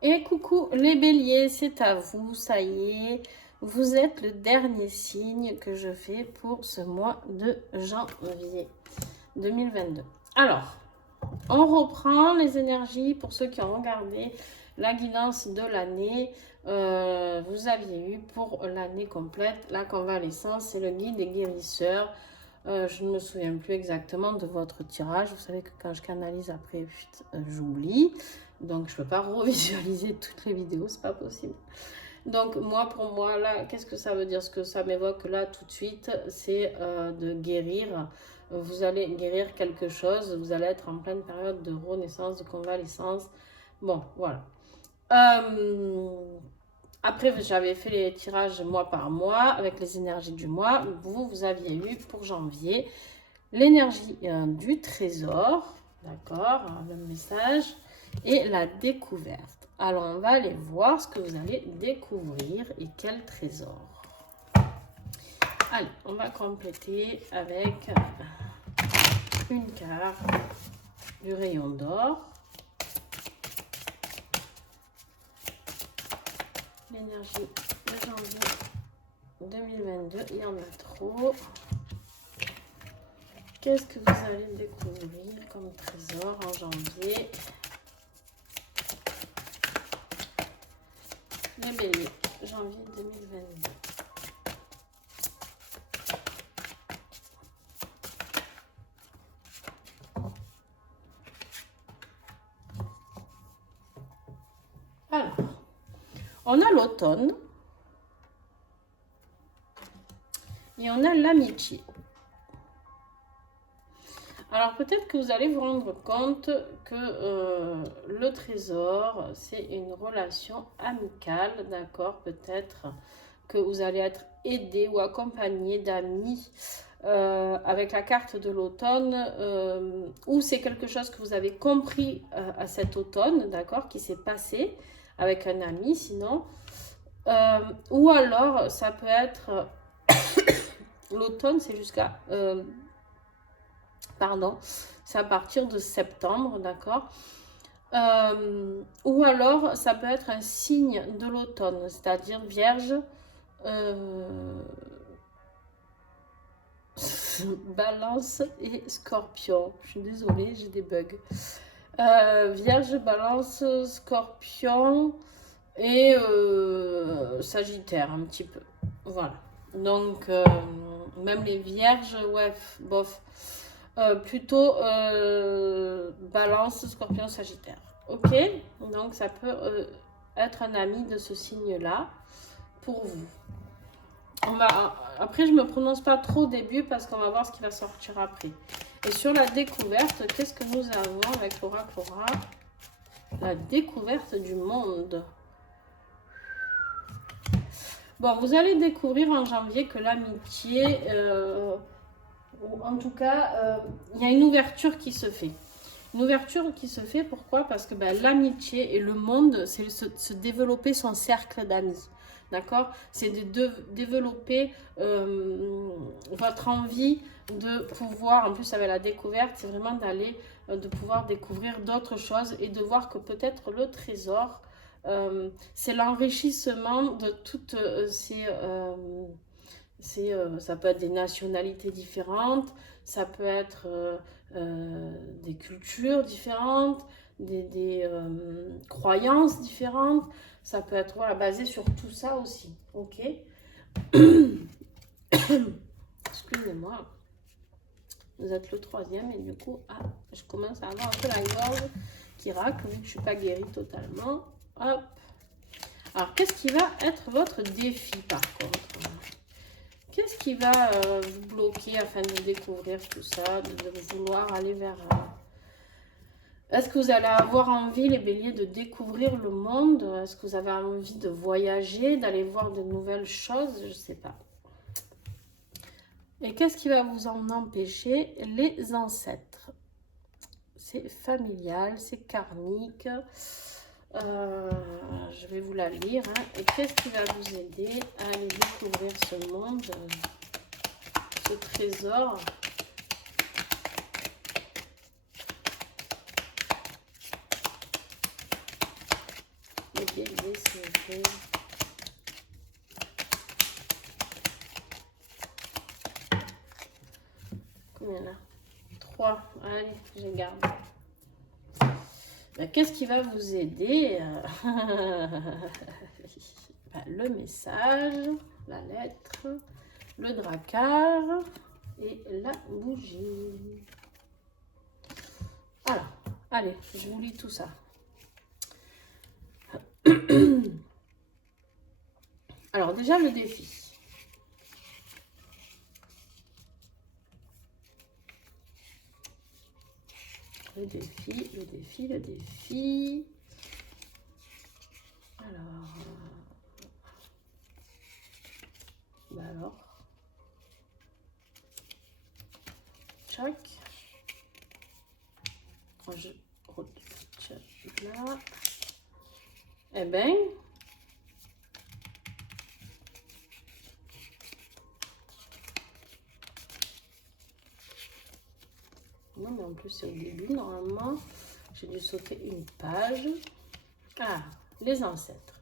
Et coucou les béliers, c'est à vous, ça y est, vous êtes le dernier signe que je fais pour ce mois de janvier 2022. Alors, on reprend les énergies pour ceux qui ont regardé la guidance de l'année. Vous aviez eu pour l'année complète la convalescence, c'est le guide des guérisseurs. Je ne me souviens plus exactement de votre tirage. Vous savez que quand je canalise après, j'oublie. Donc, je ne peux pas revisualiser toutes les vidéos, c'est pas possible. Donc, pour moi, là, qu'est-ce que ça veut dire? Ce que ça m'évoque là tout de suite, c'est de guérir. Vous allez guérir quelque chose. Vous allez être en pleine période de renaissance, de convalescence. Bon, voilà. Après, j'avais fait les tirages mois par mois avec les énergies du mois. Vous aviez eu pour janvier l'énergie du trésor, d'accord, le message, et la découverte. Alors, on va aller voir ce que vous allez découvrir et quel trésor. Allez, on va compléter avec une carte du rayon d'or. L'énergie de janvier 2022, il y en a trop. Qu'est-ce que vous allez découvrir comme trésor en janvier? Les béliers, janvier 2022. Alors, on a l'automne et on a l'amitié. Alors peut-être que vous allez vous rendre compte que le trésor, c'est une relation amicale, d'accord? Peut-être que vous allez être aidé ou accompagné d'amis avec la carte de l'automne, ou c'est quelque chose que vous avez compris à cet automne, d'accord? Qui s'est passé avec un ami sinon. Ou alors ça peut être l'automne, c'est jusqu'à... c'est à partir de septembre, d'accord? Ou alors, ça peut être un signe de l'automne, c'est-à-dire Vierge, Balance et Scorpion. Je suis désolée, j'ai des bugs. Vierge, Balance, Scorpion et Sagittaire, un petit peu. Voilà. Donc, même les Vierges, ouais, bof. Plutôt Balance, Scorpion, Sagittaire. Ok? Donc ça peut être un ami de ce signe-là pour vous. Après, je ne me prononce pas trop au début parce qu'on va voir ce qui va sortir après. Et sur la découverte, qu'est-ce que nous avons avec l'oracle Aura? La découverte du monde. Bon, vous allez découvrir en janvier que l'amitié... ou en tout cas, il y a une ouverture qui se fait. Une ouverture qui se fait, pourquoi? Parce que l'amitié et le monde, c'est se développer son cercle d'amis. D'accord? C'est de développer votre envie de pouvoir, en plus avec la découverte, c'est vraiment d'aller, de pouvoir découvrir d'autres choses et de voir que peut-être le trésor, c'est l'enrichissement de toutes ça peut être des nationalités différentes, ça peut être des cultures différentes, des croyances différentes, ça peut être basé sur tout ça aussi, ok? Excusez-moi, vous êtes le troisième et du coup, je commence à avoir un peu la gorge qui racle vu que je ne suis pas guérie totalement. Hop. Alors, qu'est-ce qui va être votre défi par contre? Qu'est-ce qui va vous bloquer afin de découvrir tout ça, de vouloir aller vers... Est-ce que vous allez avoir envie, les béliers, de découvrir le monde? Est-ce que vous avez envie de voyager, d'aller voir de nouvelles choses? Je ne sais pas. Et qu'est-ce qui va vous en empêcher? Les ancêtres. C'est familial, c'est karmique. Je vais vous la lire. Et qu'est-ce qui va vous aider à aller découvrir ce monde, ce trésor? les béliers, c'est vrai. Combien là? 3. Allez, je garde. Qu'est-ce qui va vous aider? Le message, la lettre, le dracard et la bougie. Alors, allez, je vous lis tout ça. Alors, déjà, le défi. Le défi, le défi, le défi. Alors... alors... Chac. Je là. Eh ben... non, mais en plus, c'est au début, normalement. J'ai dû sauter une page. Ah, les ancêtres.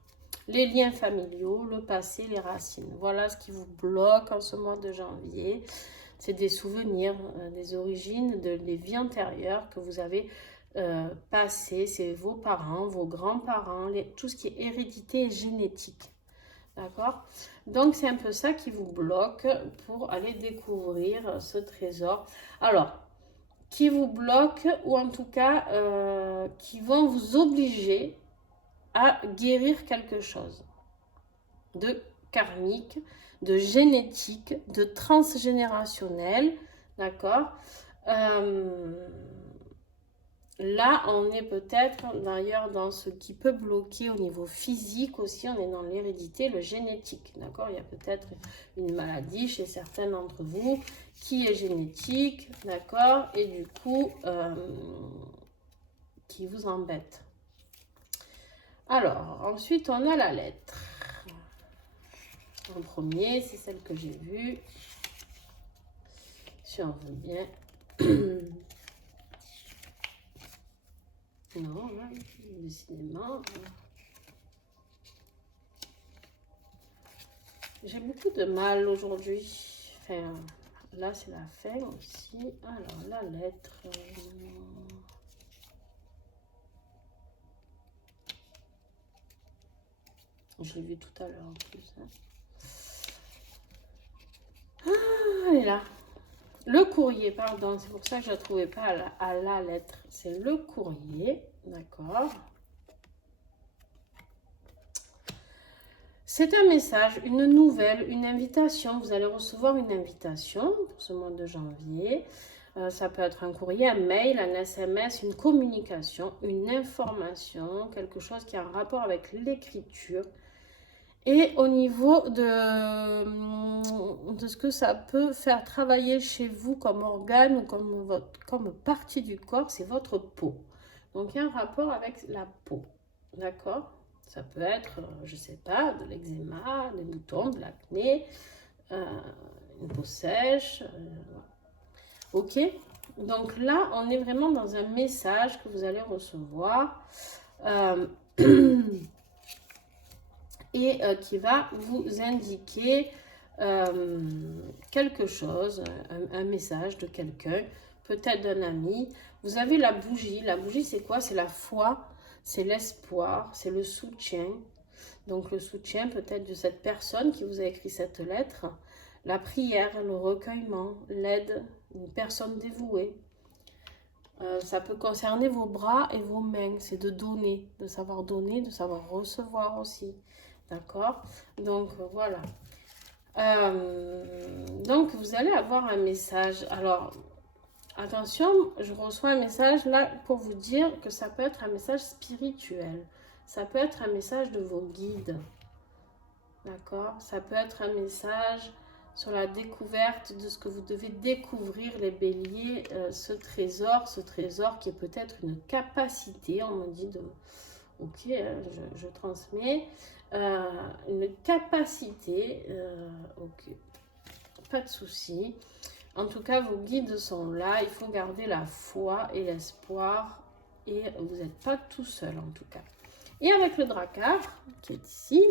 Les liens familiaux, le passé, les racines. Voilà ce qui vous bloque en ce mois de janvier. C'est des souvenirs, des origines, des vies antérieures que vous avez passées. C'est vos parents, vos grands-parents, tout ce qui est hérédité et génétique. D'accord? Donc, c'est un peu ça qui vous bloque pour aller découvrir ce trésor. Alors, qui vous bloque ou en tout cas qui vont vous obliger à guérir quelque chose de karmique, de génétique, de transgénérationnel, d'accord. Là, on est peut-être d'ailleurs dans ce qui peut bloquer au niveau physique aussi, on est dans l'hérédité, le génétique, d'accord. Il y a peut-être une maladie chez certains d'entre vous qui est génétique, d'accord, et du coup, qui vous embête. Alors, ensuite, on a la lettre. En premier, c'est celle que j'ai vue. Si on veut bien. Non, là, décidément. J'ai beaucoup de mal aujourd'hui. Enfin, là, c'est la fin aussi. Alors, la lettre. Je l'ai vu tout à l'heure en plus. Hein. Ah, elle est là. Le courrier, pardon, c'est pour ça que je ne la trouvais pas à la lettre. C'est le courrier, d'accord. C'est un message, une nouvelle, une invitation. Vous allez recevoir une invitation pour ce mois de janvier. Ça peut être un courrier, un mail, un SMS, une communication, une information, quelque chose qui a un rapport avec l'écriture. Et au niveau de ce que ça peut faire travailler chez vous comme organe ou comme partie du corps, c'est votre peau. Donc, il y a un rapport avec la peau. D'accord? Ça peut être, je ne sais pas, de l'eczéma, des boutons, de l'acné, une peau sèche. Ok? Donc là, on est vraiment dans un message que vous allez recevoir. Et qui va vous indiquer quelque chose, un message de quelqu'un, peut-être d'un ami. Vous avez la bougie. La bougie, c'est quoi? C'est la foi, c'est l'espoir, c'est le soutien. Donc le soutien peut-être de cette personne qui vous a écrit cette lettre, la prière, le recueillement, l'aide, une personne dévouée. Ça peut concerner vos bras et vos mains, c'est de donner, de savoir donner, de savoir recevoir aussi. D'accord? Donc, voilà. Donc, vous allez avoir un message. Alors, attention, je reçois un message là pour vous dire que ça peut être un message spirituel. Ça peut être un message de vos guides. D'accord? Ça peut être un message sur la découverte de ce que vous devez découvrir, les béliers, ce trésor qui est peut-être une capacité, on me dit de... Ok, je transmets une capacité, ok, pas de souci. En tout cas, vos guides sont là, il faut garder la foi et l'espoir et vous n'êtes pas tout seul en tout cas. Et avec le Drakkar, qui est ici,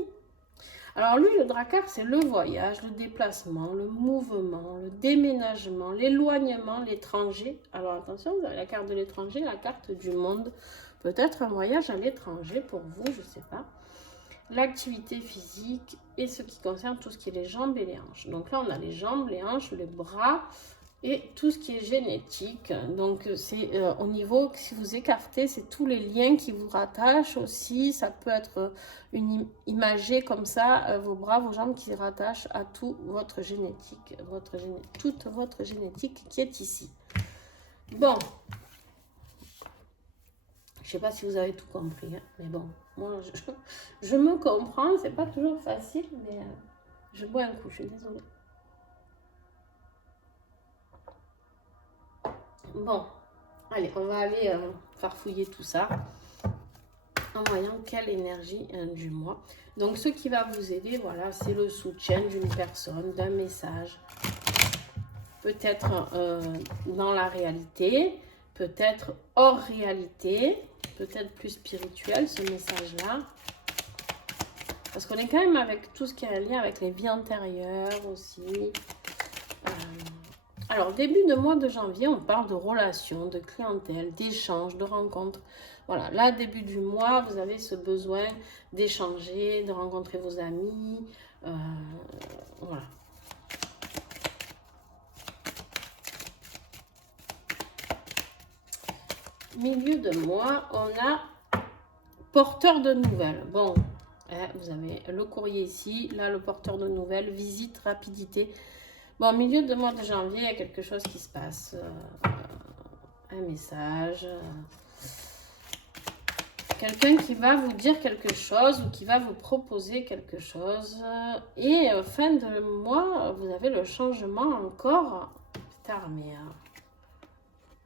alors lui, le Drakkar, c'est le voyage, le déplacement, le mouvement, le déménagement, l'éloignement, l'étranger. Alors attention, vous avez la carte de l'étranger, la carte du monde. Peut-être un voyage à l'étranger pour vous, je ne sais pas. L'activité physique et ce qui concerne tout ce qui est les jambes et les hanches. Donc là, on a les jambes, les hanches, les bras et tout ce qui est génétique. Donc c'est au niveau, si vous écartez, c'est tous les liens qui vous rattachent aussi. Ça peut être imagé comme ça, vos bras, vos jambes qui rattachent à tout votre génétique, toute votre génétique qui est ici. Bon, je ne sais pas si vous avez tout compris, hein, mais bon, moi je me comprends, c'est pas toujours facile, mais je bois un coup, je suis désolée. Bon, allez, on va aller farfouiller tout ça en voyant quelle énergie du mois. Donc, ce qui va vous aider, voilà, c'est le soutien d'une personne, d'un message. Peut-être dans la réalité, peut-être hors réalité, peut-être plus spirituel, ce message-là. Parce qu'on est quand même avec tout ce qui a un lien avec les vies antérieures aussi. Alors, début de mois de janvier, on parle de relations, de clientèle, d'échanges, de rencontres. Voilà, là, début du mois, vous avez ce besoin d'échanger, de rencontrer vos amis. Voilà. Milieu de mois, on a porteur de nouvelles. Bon, vous avez le courrier ici, là, le porteur de nouvelles, visite, rapidité. Bon, au milieu de mois de janvier, il y a quelque chose qui se passe. Un message. Quelqu'un qui va vous dire quelque chose ou qui va vous proposer quelque chose. Et fin de mois, vous avez le changement encore. Putain, mais...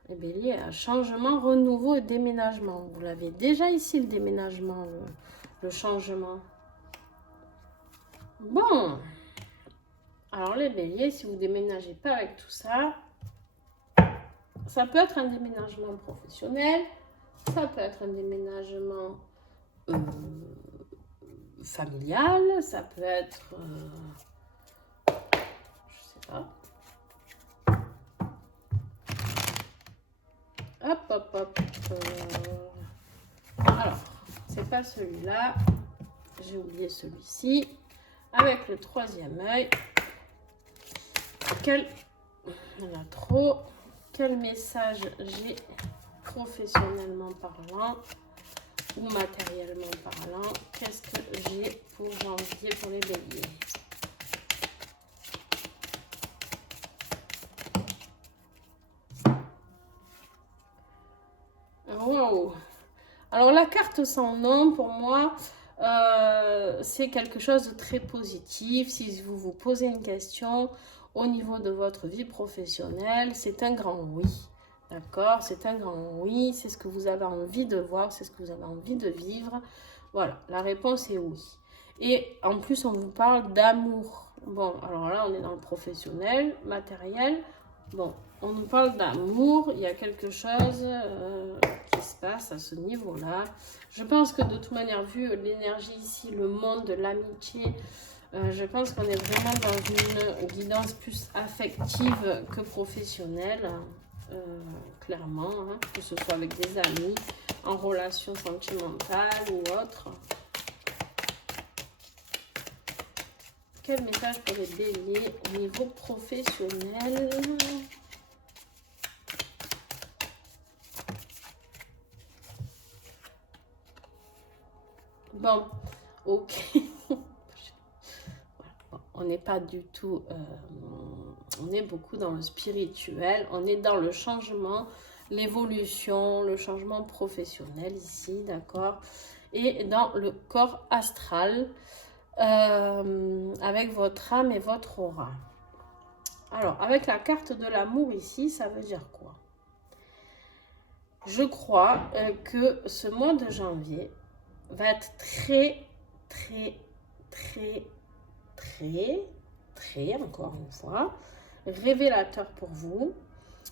les béliers, changement, renouveau et déménagement. Vous l'avez déjà ici, le déménagement, le changement. Bon... Alors les béliers, si vous ne déménagez pas avec tout ça, ça peut être un déménagement professionnel, ça peut être un déménagement familial, ça peut être, je sais pas. Hop, hop, hop. Alors, c'est pas celui-là, j'ai oublié celui-ci. Avec le troisième œil. Il y en a trop. Quel message j'ai professionnellement parlant ou matériellement parlant? Qu'est-ce que j'ai pour janvier pour les béliers? Wow! Alors la carte sans nom pour moi, c'est quelque chose de très positif. Si vous vous posez une question au niveau de votre vie professionnelle, c'est un grand oui. D'accord? C'est un grand oui. C'est ce que vous avez envie de voir, c'est ce que vous avez envie de vivre. Voilà, la réponse est oui. Et en plus, on vous parle d'amour. Bon, alors là, on est dans le professionnel, matériel. Bon, on nous parle d'amour. Il y a quelque chose qui se passe à ce niveau-là. Je pense que de toute manière, vu l'énergie ici, le monde de l'amitié, je pense qu'on est vraiment dans une guidance plus affective que professionnelle, clairement, hein, que ce soit avec des amis, en relation sentimentale ou autre. Quel message pour les béliers au niveau professionnel? Bon, ok. On n'est pas du tout... on est beaucoup dans le spirituel. On est dans le changement, l'évolution, le changement professionnel ici, d'accord? Et dans le corps astral, avec votre âme et votre aura. Alors, avec la carte de l'amour ici, ça veut dire quoi? Je crois que ce mois de janvier va être très, encore une fois, révélateur pour vous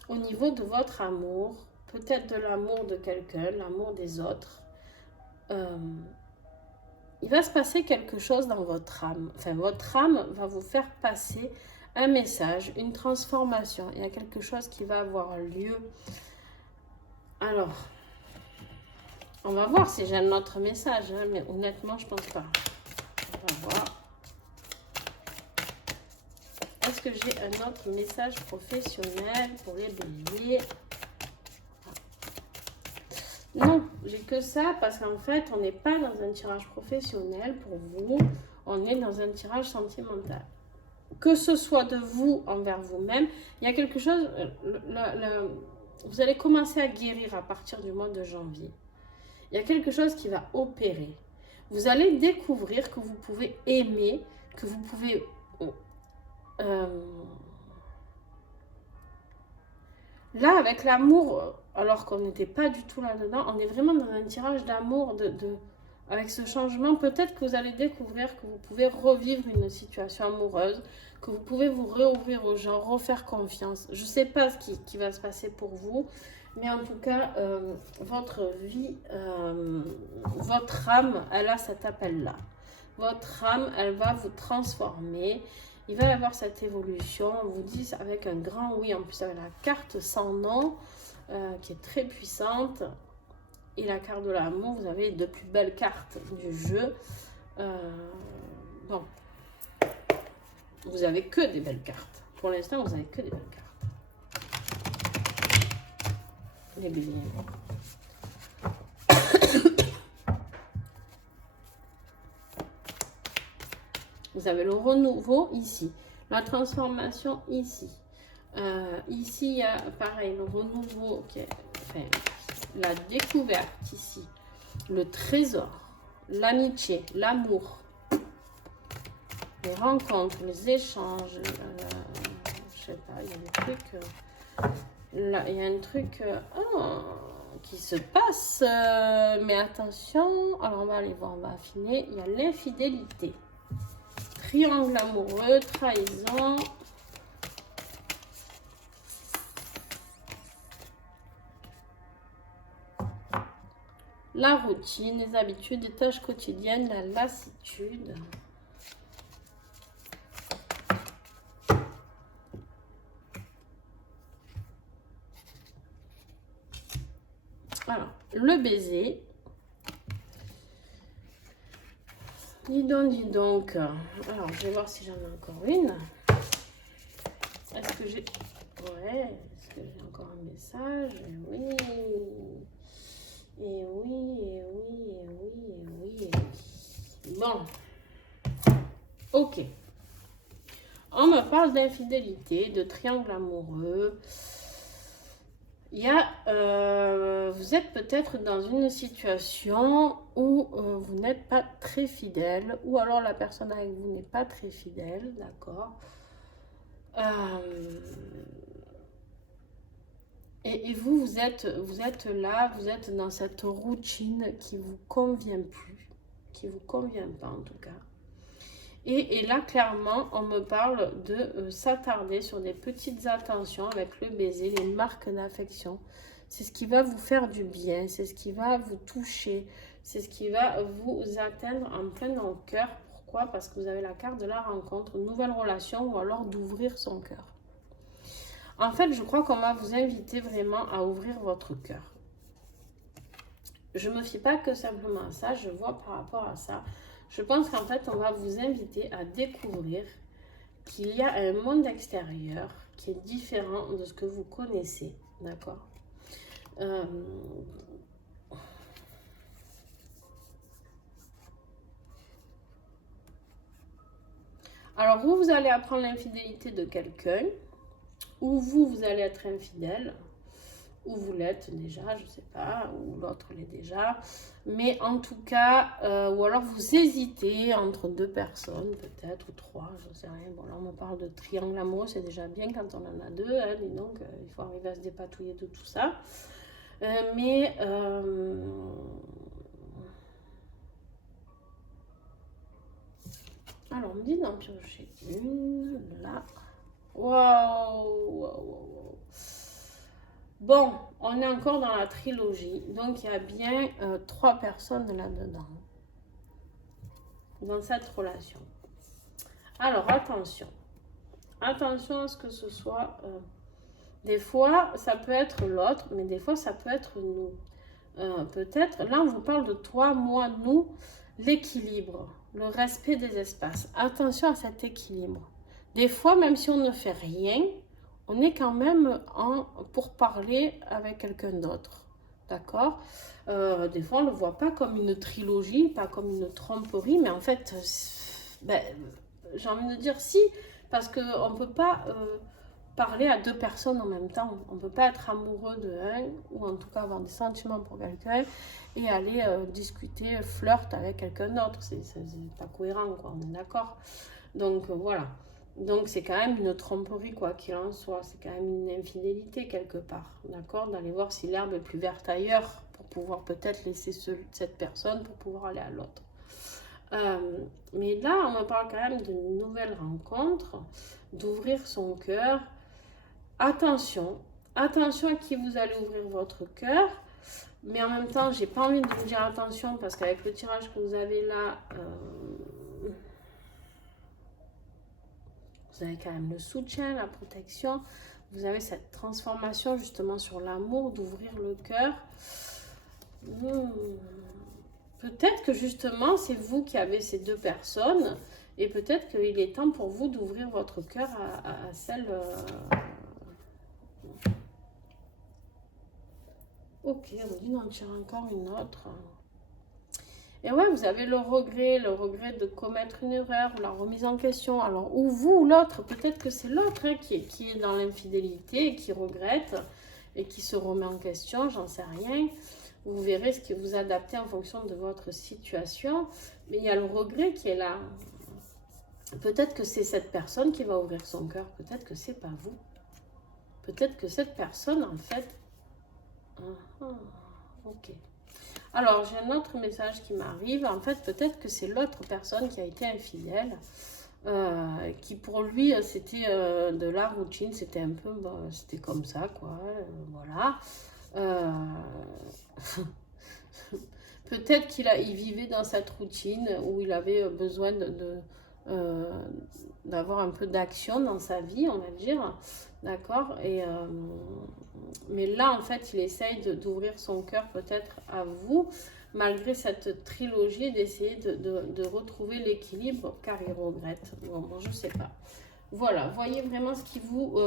au niveau de votre amour, peut-être de l'amour de quelqu'un, l'amour des autres. il va se passer quelque chose dans votre âme. Enfin, votre âme va vous faire passer un message, une transformation. Il y a quelque chose qui va avoir lieu. Alors, on va voir si j'ai un autre message, hein, mais honnêtement, je pense pas. On va voir. Est-ce que j'ai un autre message professionnel pour les béliers? Non, j'ai que ça parce qu'en fait, on n'est pas dans un tirage professionnel pour vous. On est dans un tirage sentimental. Que ce soit de vous envers vous-même, il y a quelque chose... vous allez commencer à guérir à partir du mois de janvier. Il y a quelque chose qui va opérer. Vous allez découvrir que vous pouvez aimer, que vous pouvez... là, avec l'amour, alors qu'on n'était pas du tout là-dedans, on est vraiment dans un tirage d'amour, avec ce changement. Peut-être que vous allez découvrir que vous pouvez revivre une situation amoureuse, que vous pouvez vous réouvrir aux gens, refaire confiance. Je ne sais pas ce qui va se passer pour vous, mais en tout cas, votre vie, votre âme, elle a cet appel-là. Votre âme, elle va vous transformer. Il va y avoir cette évolution, on vous dit avec un grand oui, en plus avec la carte sans nom, qui est très puissante, et la carte de l'amour, vous avez les deux plus belles cartes du jeu. Bon, vous avez que des belles cartes. Pour l'instant, vous avez que des belles cartes. Les béliers. Vous avez le renouveau ici, la transformation ici. Ici, il y a pareil, le renouveau, enfin, la découverte ici, le trésor, l'amitié, l'amour, les rencontres, les échanges. Je sais pas, il y a des trucs. Là, il y a un truc qui se passe, mais attention. Alors, on va aller voir, on va affiner. Il y a l'infidélité. Triangle amoureux, trahison. La routine, les habitudes, les tâches quotidiennes, la lassitude. Alors, le baiser. Dis donc. Alors, je vais voir si j'en ai encore une. Est-ce que j'ai... Ouais, est-ce que j'ai encore un message? Oui. Et oui, et oui, et oui, et oui, et oui. Bon. Ok. On me parle d'infidélité, de triangle amoureux. Il y a, vous êtes peut-être dans une situation où vous n'êtes pas très fidèle, ou alors la personne avec vous n'est pas très fidèle, d'accord. Et vous, vous êtes là, vous êtes dans cette routine qui ne vous convient plus, qui ne vous convient pas en tout cas. Et là, clairement, on me parle de s'attarder sur des petites attentions avec le baiser, les marques d'affection. C'est ce qui va vous faire du bien, c'est ce qui va vous toucher, c'est ce qui va vous atteindre en plein dans le cœur. Pourquoi? Parce que vous avez la carte de la rencontre, une nouvelle relation ou alors d'ouvrir son cœur. En fait, je crois qu'on va vous inviter vraiment à ouvrir votre cœur. Je ne me fie pas que simplement à ça, je vois par rapport à ça. Je pense qu'en fait, on va vous inviter à découvrir qu'il y a un monde extérieur qui est différent de ce que vous connaissez, d'accord? Alors, vous allez apprendre l'infidélité de quelqu'un, ou vous allez être infidèle, ou vous l'êtes déjà, je ne sais pas, ou l'autre l'est déjà. Mais en tout cas, ou alors vous hésitez entre deux personnes, peut-être, ou trois, je ne sais rien. Bon, là, on me parle de triangle amoureux, c'est déjà bien quand on en a deux, hein, dis donc, il faut arriver à se dépatouiller de tout ça. Alors, on me dit d'en piocher une, là. Waouh, waouh, waouh. Bon, on est encore dans la trilogie, donc il y a bien 3 personnes là-dedans, dans cette relation. Alors, attention. Attention à ce que ce soit... des fois, ça peut être l'autre, mais des fois, ça peut être nous. Peut-être, là, on vous parle de toi, moi, nous, l'équilibre, le respect des espaces. Attention à cet équilibre. Des fois, même si on ne fait rien, on est quand même pour parler avec quelqu'un d'autre. D'accord. Des fois, on ne le voit pas comme une trilogie, pas comme une tromperie, mais en fait, ben, j'ai envie de dire si, parce qu'on ne peut pas parler à 2 personnes en même temps. On ne peut pas être amoureux de un, ou en tout cas avoir des sentiments pour quelqu'un, et aller discuter, flirt avec quelqu'un d'autre. C'est pas cohérent, quoi, on est d'accord. Donc voilà. Donc c'est quand même une tromperie, quoi qu'il en soit. C'est quand même une infidélité quelque part, d'accord, d'aller voir si l'herbe est plus verte ailleurs, pour pouvoir peut-être laisser cette personne pour pouvoir aller à l'autre. Mais là, on me parle quand même d'une nouvelle rencontre, d'ouvrir son cœur. Attention, attention à qui vous allez ouvrir votre cœur. Mais en même temps, j'ai pas envie de vous dire attention, parce qu'avec le tirage que vous avez là, vous avez quand même le soutien, la protection. Vous avez cette transformation justement sur l'amour, d'ouvrir le cœur. Peut-être que justement, c'est vous qui avez ces 2 personnes. Et peut-être qu'il est temps pour vous d'ouvrir votre cœur à celle... Ok, on dit d'en tirer encore une autre. Et ouais, vous avez le regret de commettre une erreur, ou la remise en question. Alors, ou vous ou l'autre, peut-être que c'est l'autre qui est dans l'infidélité, et qui regrette, et qui se remet en question, j'en sais rien. Vous verrez ce que vous adaptez en fonction de votre situation. Mais il y a le regret qui est là. Peut-être que c'est cette personne qui va ouvrir son cœur, peut-être que c'est pas vous. Peut-être que cette personne, en fait... ok. Alors, j'ai un autre message qui m'arrive. En fait, peut-être que c'est l'autre personne qui a été infidèle. Qui pour lui, c'était de la routine. C'était un peu... c'était comme ça, quoi. Voilà. Peut-être il vivait dans cette routine où il avait besoin d'avoir un peu d'action dans sa vie, on va dire. D'accord. Mais là, en fait, il essaye d'ouvrir son cœur peut-être à vous, malgré cette trilogie, d'essayer de retrouver l'équilibre, car il regrette. Bon, je sais pas. Voilà, voyez vraiment ce qui vous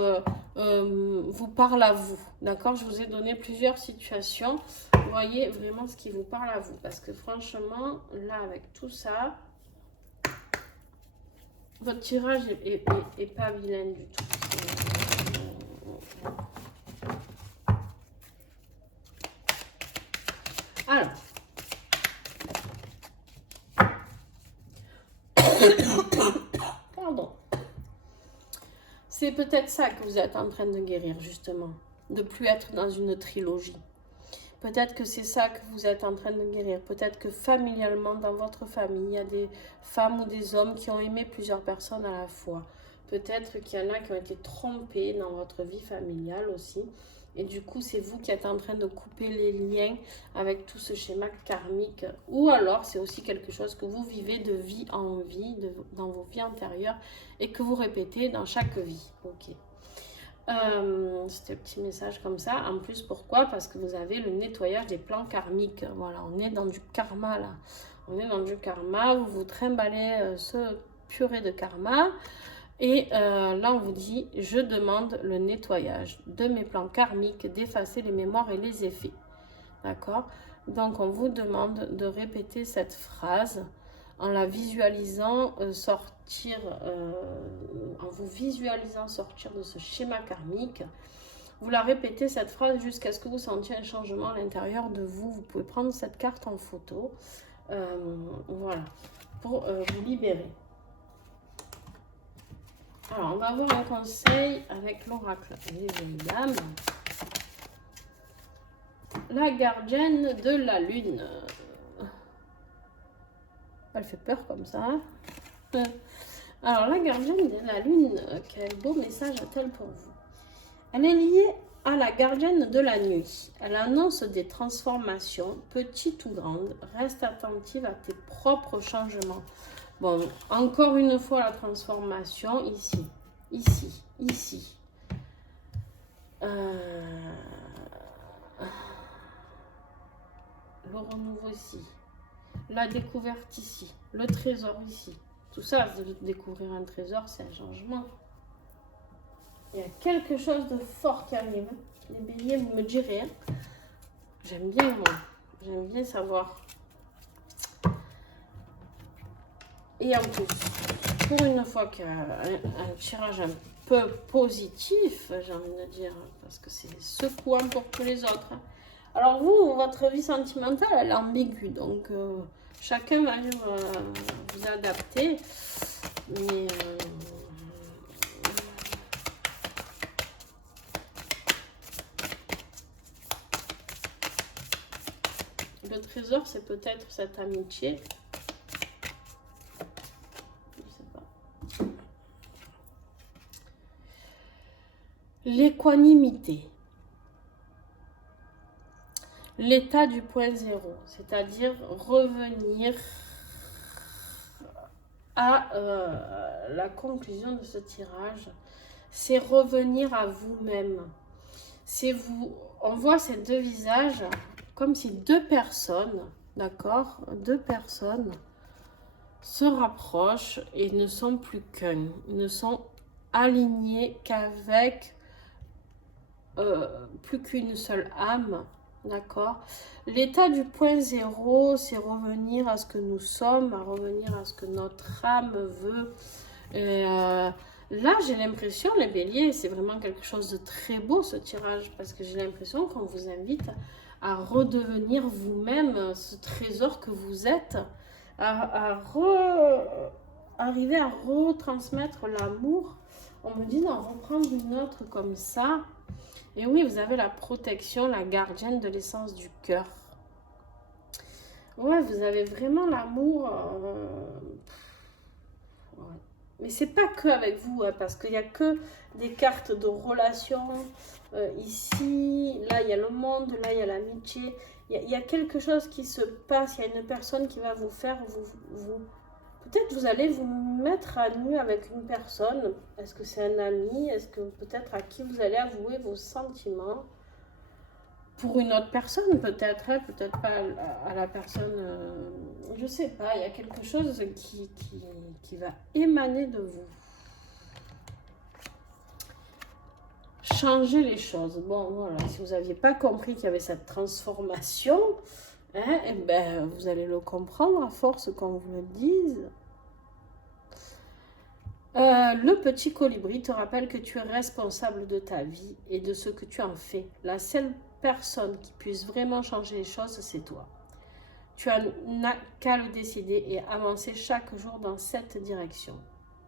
parle à vous. D'accord. Je vous ai donné plusieurs situations. Voyez vraiment ce qui vous parle à vous. Parce que franchement, là, avec tout ça, votre tirage est pas vilain du tout. Alors, pardon. C'est peut-être ça que vous êtes en train de guérir, justement. De plus être dans une trilogie. Peut-être que c'est ça que vous êtes en train de guérir. Peut-être que familialement, dans votre famille, il y a des femmes ou des hommes qui ont aimé plusieurs personnes à la fois. Peut-être qu'il y en a qui ont été trompés dans votre vie familiale aussi. Et du coup, c'est vous qui êtes en train de couper les liens avec tout ce schéma karmique. Ou alors, c'est aussi quelque chose que vous vivez de vie en vie, dans vos vies antérieures, et que vous répétez dans chaque vie. Ok. C'était un petit message comme ça. En plus, pourquoi? Parce que vous avez le nettoyage des plans karmiques. Voilà, on est dans du karma là. On est dans du karma. Vous vous trimballez ce purée de karma. Et là, on vous dit, je demande le nettoyage de mes plans karmiques, d'effacer les mémoires et les effets. D'accord? Donc, on vous demande de répéter cette phrase en la visualisant en vous visualisant sortir de ce schéma karmique. Vous la répétez cette phrase jusqu'à ce que vous sentiez un changement à l'intérieur de vous. Vous pouvez prendre cette carte en photo, voilà, pour vous libérer. Alors, on va avoir un conseil avec l'oracle des vieilles dames. La gardienne de la lune. Elle fait peur comme ça. Alors, la gardienne de la lune, quel beau message a-t-elle pour vous? Elle est liée à la gardienne de la nuit. Elle annonce des transformations, petites ou grandes. Reste attentive à tes propres changements. Bon, encore une fois, la transformation ici, ici, ici. Le renouveau ici. La découverte ici. Le trésor ici. Tout ça, découvrir un trésor, c'est un changement. Il y a quelque chose de fort qui arrive. Les béliers, vous me direz. Hein. J'aime bien, moi. J'aime bien savoir. Et en plus, pour une fois qu'il y a un tirage un peu positif, j'ai envie de dire, parce que c'est secouant pour tous les autres. Alors vous, votre vie sentimentale, elle est ambiguë, donc chacun va vous adapter. Mais le trésor, c'est peut-être cette amitié. Je sais pas. L'équanimité. L'état du point zéro, c'est-à-dire revenir à la conclusion de ce tirage, c'est revenir à vous-même. C'est vous, on voit ces deux visages comme si deux personnes, d'accord, deux personnes se rapprochent et ne sont plus qu'un, ne sont alignés qu'avec plus qu'une seule âme. D'accord. L'état du point zéro, c'est revenir à ce que nous sommes, à revenir à ce que notre âme veut. Et là, j'ai l'impression, les béliers, c'est vraiment quelque chose de très beau ce tirage, parce que j'ai l'impression qu'on vous invite à redevenir vous-même ce trésor que vous êtes, arriver à retransmettre l'amour. On me dit d'en reprendre une autre comme ça. Et oui, vous avez la protection, la gardienne de l'essence du cœur. Ouais, vous avez vraiment l'amour. Ouais. Mais c'est pas que avec vous, hein, parce qu'il n'y a que des cartes de relations. Ici, là, il y a le monde, là, il y a l'amitié. Il y a quelque chose qui se passe. Il y a une personne qui va vous faire vous peut-être vous allez vous mettre à nu avec une personne. Est-ce que c'est un ami? Est-ce que peut-être à qui vous allez avouer vos sentiments? Pour une autre personne, peut-être, hein, peut-être pas à la personne. Je sais pas, il y a quelque chose qui va émaner de vous. Changer les choses. Bon, voilà, si vous n'aviez pas compris qu'il y avait cette transformation, hein, eh ben, vous allez le comprendre à force qu'on vous le dise. Le petit colibri te rappelle que tu es responsable de ta vie et de ce que tu en fais. La seule personne qui puisse vraiment changer les choses, c'est toi. Tu n'as qu'à le décider et avancer chaque jour dans cette direction.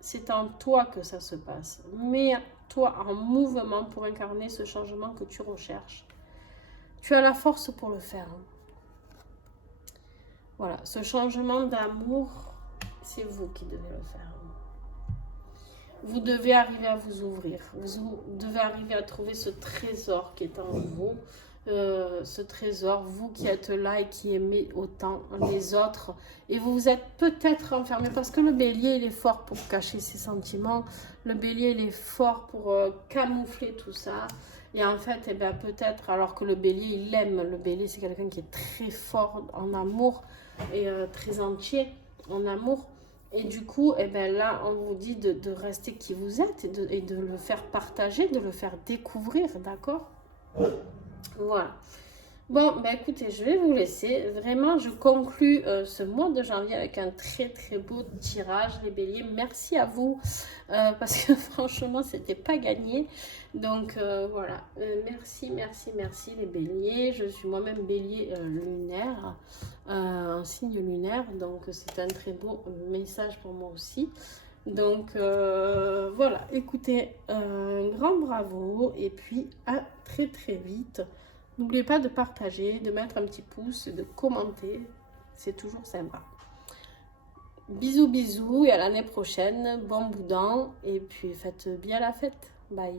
C'est en toi que ça se passe. Mets-toi en mouvement pour incarner ce changement que tu recherches. Tu as la force pour le faire. Voilà, ce changement d'amour, c'est vous qui devez le faire. Vous devez arriver à vous ouvrir. Vous devez arriver à trouver ce trésor qui est en vous. Ce trésor, vous qui êtes là et qui aimez autant les autres. Et vous vous êtes peut-être enfermé parce que le bélier, il est fort pour cacher ses sentiments. Le bélier, il est fort pour camoufler tout ça. Et en fait, eh ben, peut-être, alors que le bélier, il aime. Le bélier, c'est quelqu'un qui est très fort en amour et très entier en amour. Et du coup, eh ben là, on vous dit de rester qui vous êtes et de le faire partager, de le faire découvrir, d'accord? Voilà. Bon, ben écoutez, je vais vous laisser. Vraiment, je conclus ce mois de janvier avec un très très beau tirage, les béliers. Merci à vous, parce que franchement, c'était pas gagné. Donc voilà, merci, merci, merci les béliers. Je suis moi-même bélier lunaire, un signe lunaire. Donc c'est un très beau message pour moi aussi. Donc voilà, écoutez, un grand bravo et puis à très très vite. N'oubliez pas de partager, de mettre un petit pouce, de commenter, c'est toujours sympa. Bisous bisous et à l'année prochaine, bon boudin et puis faites bien la fête, bye.